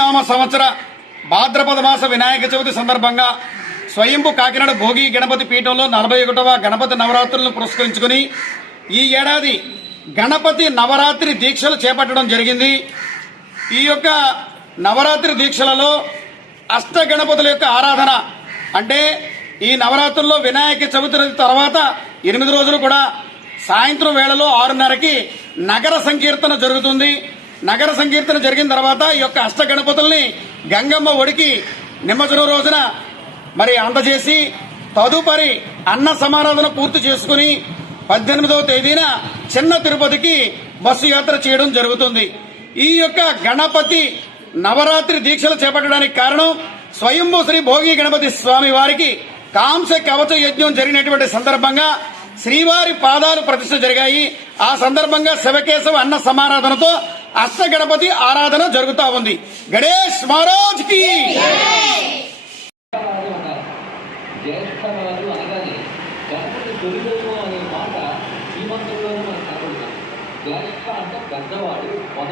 నామ సంవత్సర భాద్రపద మాస వినాయక చవితి సందర్భంగా స్వయంభు కాకినాడ భోగి గణపతి పీఠంలో నలభై ఒకటవ గణపతి నవరాత్రులను పురస్కరించుకుని ఈ ఏడాది గణపతి నవరాత్రి దీక్షలు చేపట్టడం జరిగింది. ఈ యొక్క నవరాత్రి దీక్షలలో అష్ట గణపతుల యొక్క ఆరాధన అంటే ఈ నవరాత్రుల్లో వినాయక చవితి తర్వాత ఎనిమిది రోజులు కూడా సాయంత్రం వేళలో ఆరున్నరకి నగర సంకీర్తన జరుగుతుంది. నగర సంకీర్తన జరిగిన తర్వాత ఈ యొక్క అష్ట గణపతుల్ని గంగమ్మ ఒడికి నిమజ్జనం రోజున మరి అందజేసి తదుపరి అన్న సమారాధన పూర్తి చేసుకుని పద్దెనిమిదవ తేదీన చిన్న తిరుపతికి బస్సు యాత్ర చేయడం జరుగుతుంది. ఈ యొక్క గణపతి నవరాత్రి దీక్షలు చేపట్టడానికి కారణం స్వయంభూ శ్రీ భోగి గణపతి స్వామి వారికి కాంస కవచ యజ్ఞం జరిగినటువంటి సందర్భంగా శ్రీవారి పాదాలు ప్రతిష్ట జరిగాయి. ఆ సందర్భంగా శివకేశవ అన్న సమారాధనతో అష్ట గణపతి ఆరాధన జరుగుతా ఉంది. గణేష్ మహారాజ్కి! పెద్దవాడు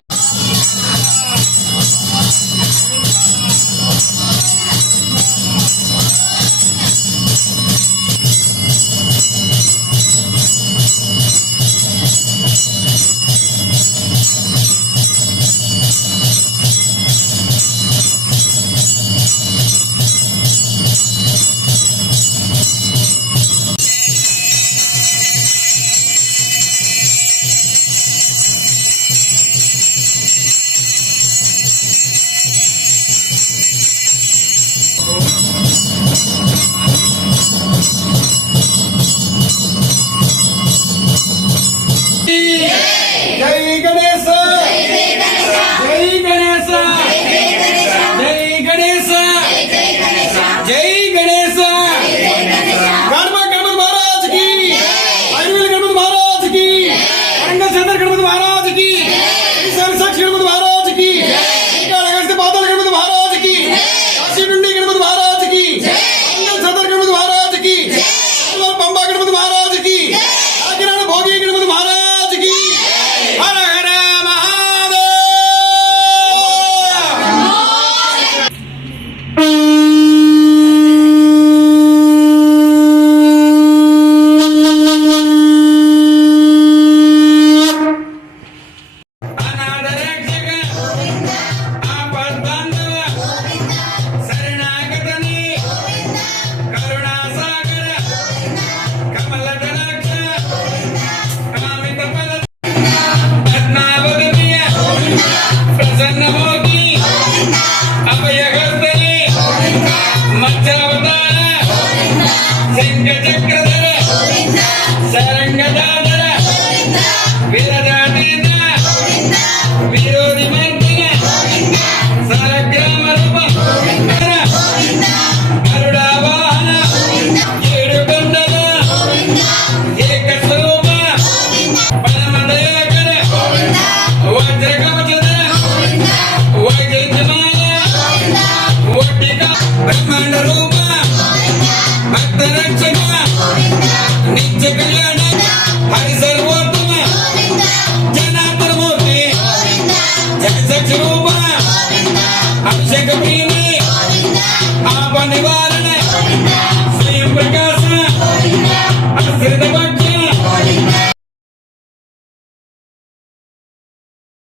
గణపతి మహారాజ్కి ఐదువేల గణపతి మహారాజ్